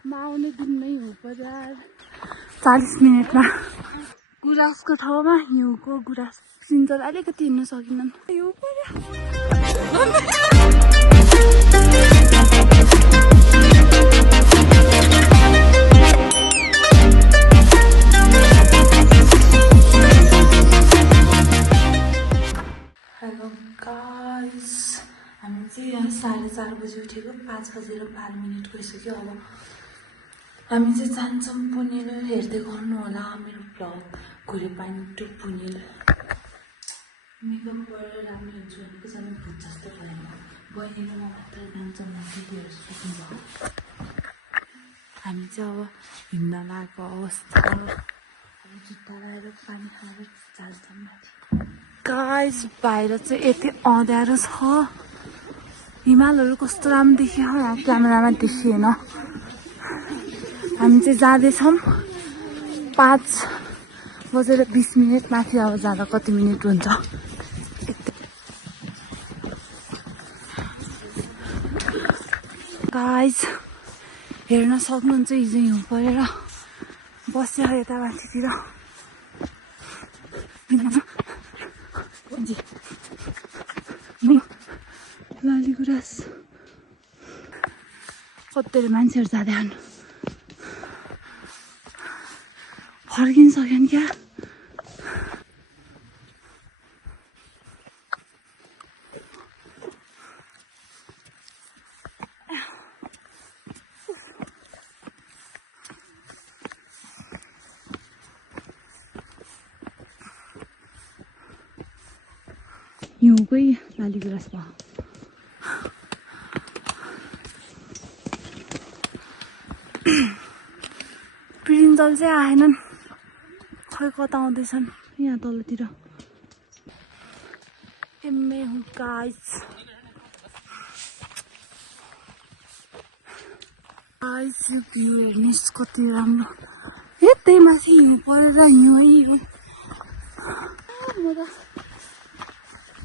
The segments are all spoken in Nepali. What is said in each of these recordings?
म आउने दिनमै हिउँ पर्यो यार 40 मिनेटमा गुराँसको ठाउँमा हिउँको गुराँस सिन्चर अलिकति हिँड्न सकिनन् हिउँ पर्यो हेलो गाइस हामी चाहिँ यहाँ 4:30 बजी उठेको 5 बजेर 12 मिनट गइसक्यो अब हामी चाहिँ जान्छौँ पुनिल हेर्दै गर्नु होला मेरो भ्लग घुरेपानी टु पुनिल मेकअप गरेर राम्रो हुन्छ भनेको जानु भुत जस्तो भयो बहिनीले म मात्र जान्छौँ दिदीहरू सुत्नुभयो हामी चाहिँ अब हिँड्न लागेको अवस्था अब जुत्ता लगाएर पानी खाएर जान्छौँ माथि गाइस बाहिर चाहिँ यति अँध्यारो छ हिमालहरू कस्तो राम्रो देखियो यहाँ क्यामेरामा देखिएन हामी चाहिँ जाँदैछौँ 5:20 मिनट माथि अब जाँदा कति मिनट हुन्छ गाइस हेर्न सक्नुहुन्छ हिजो हिउँ परेर बस्यो यता माथितिर लाली गुराँस कतिवटा मान्छेहरू जाँदै आउनु फर्किन सक्यो क्या हिउँकै लाली गुराँस भयो पिरिन्जल चाहिँ आएनन् खै कता आउँदैछन् यहाँ तलतिर एम्मे हु गाइस गाइस यो भ्यू हेर्नुहोस् कति राम्रो यतै माथि हिउँ परेर हिउँै हो म त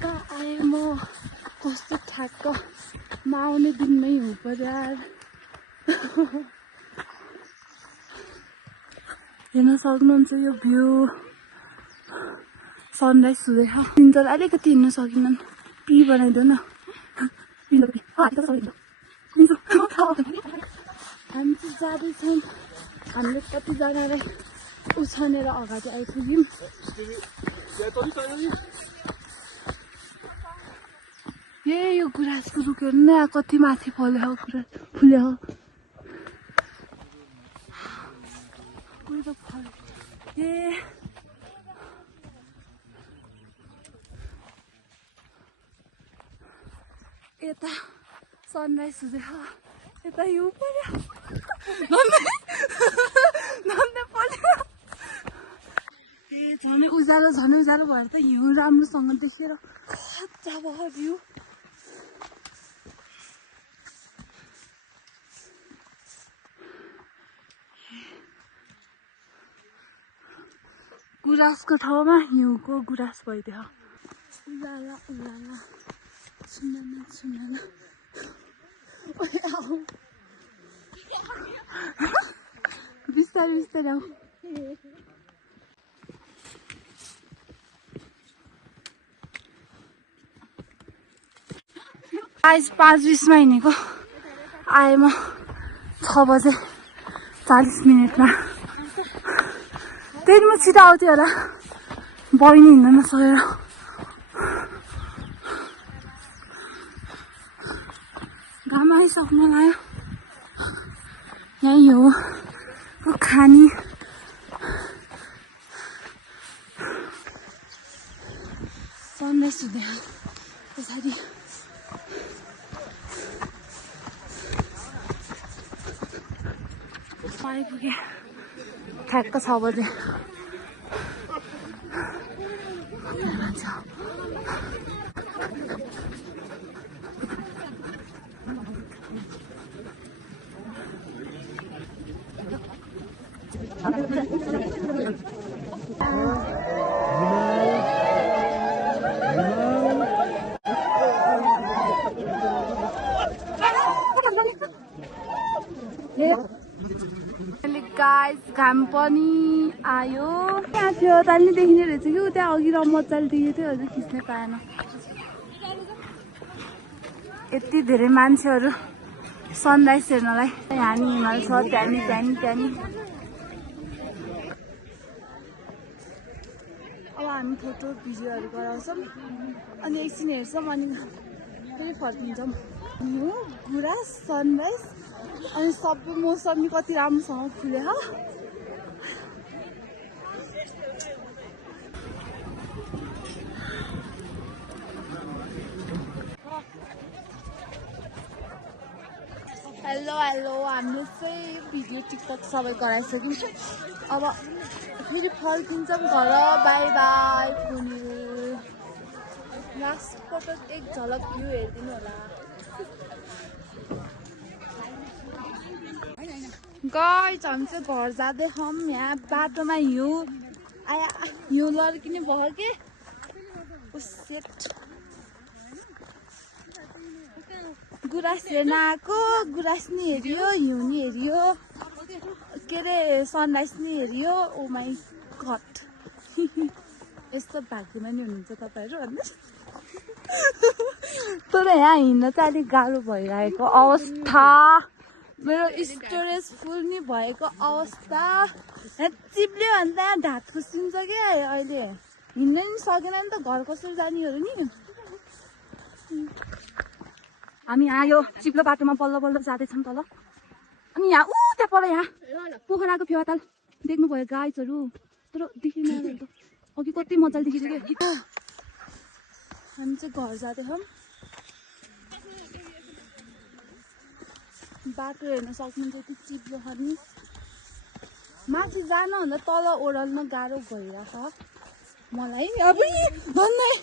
कहाँ आएँ म कस्तो ठ्याक्क म आउने दिनमै हिउँ पर्यो यार हेर्न सक्नुहुन्छ यो भ्यू सनराइज हुँदैछ सिन्चर अलिकति हिँड्न सकिनन् पी बनाइदियो न हामी चाहिँ जाँदैछौँ हामीले कतिजनालाई उछानेर अगाडि आइपुग्यौँ यो गुराँसको रुखहरू नै कति माथि फल्यो गुराँस फुल्यो यता सनराइज हुँदैछ यता हिउँ पर्यो झनै उज्यालो भएर त हिउँ राम्रोसँग देखेर खच्चा भयो भ्यू गुराँसको ठाउँमा हिउँको गुराँस भइदियो उलाला उलाला सुनाना सुनाना बिस्तारै बिस्तारै आऊ आइज 5:20 मा हिँडेको आएँ म 6:40 मिनटमा त्यही म छिटो आउँथ्यो होला बहिनी हिँड्न नसकेर घाम आइसक्नु लाग्यो यहीँ हो खानी सनराइज हुँदै पछाडि आइपुगेँ ठ्याक्क 6 बजे गाइस घाम पनि आयो यहाँ थियो तालि देखिने रहेछ कि त्यहाँ अघि र मजाले देखेको थियो हजुर खिच्नै पाएन यति धेरै मान्छेहरू सनराइज हेर्नलाई यहाँ नि हिमाल छ त्यहाँ अब हामी फोटो भिडियोहरू गराउँछौँ अनि एकछिन हेर्छौँ अनि फेरि फर्किन्छौँ यो गुराँस सनराइज अनि सबै मौसम नि कति राम्रोसँग फुले हो हेलो हामीले चाहिँ भिडियो टिकटक सबै गराइसक्यौँ अब फेरि फर्किन्छौँ घर बाई बाई पुनिल लास्ट पटक एक झलक भ्यू हेरिदिनु होला गाइस हामी चाहिँ घर जाँदै छौँ यहाँ बाटोमा हिउँ आया हिउँ लड्किने भयो के सेट गुराँस हेर्न आएको गुराँस नि हेरियो हिउँ नि हेरियो के अरे सनराइज नि हेरियो ओ माई गड यस्तो भाग्यमा नि हुनुहुन्छ तपाईँहरू भन्नुहोस् तर यहाँ हिँड्न चाहिँ अलिक गाह्रो भइरहेको अवस्था मेरो स्टोरेज फुल नि भएको अवस्था यहाँ चिप्ल्यो भने त यहाँ ढाड खुसिन्छ क्या अहिले हिँड्न नि सकेन नि त घर कसरी जानेहरू नि हामी यहाँ यो चिप्लो बाटोमा बल्ल बल्ल जाँदैछौँ तल अनि यहाँ त्यहाँ पर यहाँ पोखराको फेवाताल देख्नुभयो गाइजहरू तर देखिन अघि कति मजाले देखिसक्यो हामी चाहिँ घर जाँदैछौँ बाटो हेर्न सक्नुहुन्छ यति चिप्लो छ नि माथि जानुभन्दा तल ओह्राल्न गाह्रो भइरहेछ मलाई भन्दै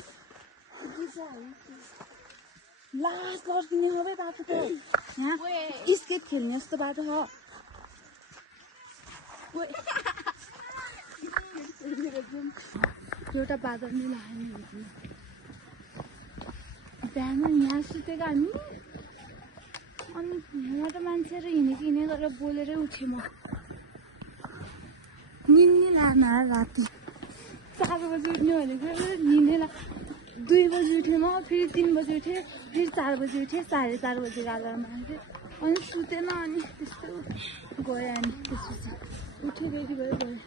लास्ट लड्किने हो भाइ बाटो त यहाँ स्केट खेल्ने जस्तो बाटो छ एउटा बादल नि लाग्ने बिहान यहाँ सुतेको हामी अनि यहाँबाट मान्छेहरू हिँडेको गरेर बोलेरै उठेँ म निन्ने लान राति 4 बजी उठ्ने भनेको निन्ने 2 बजी उठेँ म फेरि 3 बजी उठेँ फेरि 4 बजी उठेँ 4:30 बजी गालामा आएँ अनि सुतेन अनि त्यस्तो गएँ अनि त्यसपछि उठेँ रेडी भएर गएँ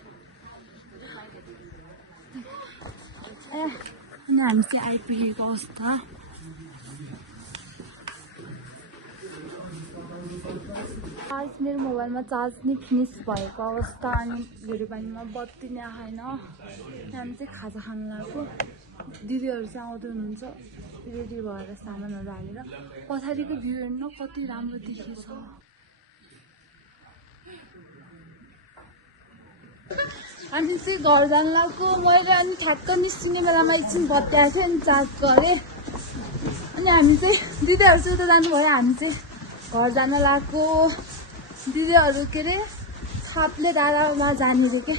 अनि हामी चाहिँ आइपुगेको अवस्था आज मेरो मोबाइलमा चार्ज नि फिनिस भएको अवस्था अनि भिडियोपानीमा बत्ती नै आएन हामी चाहिँ खाजा खानु लाग्यो दिदीहरू चाहिँ आउँदै हुनुहुन्छ रेडी भएर सामानहरू हालेर पछाडिको भ्यू हेर्न कति राम्रो देखिन्छ अनि चाहिँ घर जानु लाग्यो मैले अनि ठ्याक्क निस्किने बेलामा एकछिन बत्ती आएको थियो अनि चार्ज गरेँ अनि हामी चाहिँ दिदीहरू चाहिँ उता जानुभयो हामी चाहिँ घर जान लाग्यो दिदीहरू के अरे थाप्ले डाँडामा जाने रे के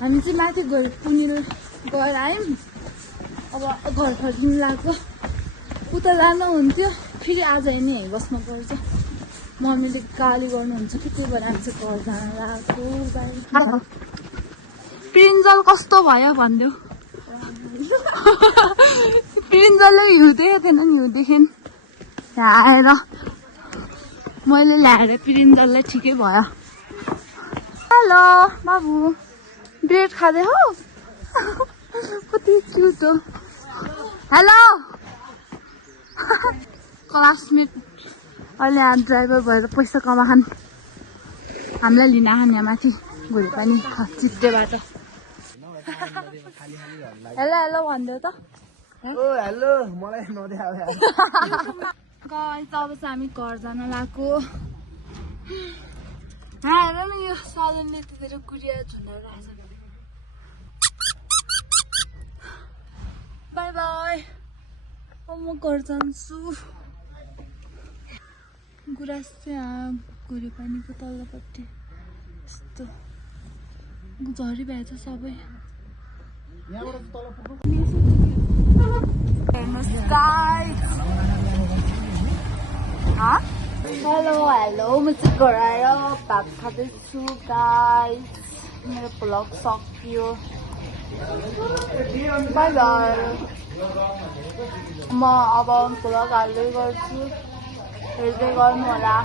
हामी चाहिँ माथि गएर पुनिल गएर आयौँ अब घर फर्किनु लाग्यो उता लानुहुन्थ्यो फेरि आज नै यहीँ बस्नुपर्छ मम्मीले गाली गर्नुहुन्छ कि त्यही भएर हामी चाहिँ घर जान लाग्यो प्रिन्जल कस्तो भयो भनिदेऊ प्रिन्जलले हिउँ देखेको थिएन नि हिउँ देखेन यहाँ आएर मैले ल्याएर प्रिन्जललाई ठिकै भयो हेलो बाबु ब्रेड खाँदै हो कति क्युट हो हेलो क्लासमेट अहिले यहाँ ड्राइभर भएर पैसा कमाखान हामीलाई लिन आखान यहाँ माथि घुरे पनि चित्तेबाट हेलो हेलो भनिदेऊ त हेलो मलाई नदेखाऊ गाइस अब चाहिँ हामी घर जान लाग्यो हेर न यो सलनले यति धेरै गुडिया झुन्डाएर आएछ बाई बाई अब म घर जान्छु गुराँस चाहिँ यहाँ घुरे पानीको तल्लोपट्टि यस्तो झरी भएछ सबै हेर्नुहोस् गाइस हेलो म चाहिँ घर आएर भात खाँदैछु गाइस। मेरो भ्लग सकियो। By by. म अब भ्लग हाल्दै गर्छु, हेर्दै गर्नु होला।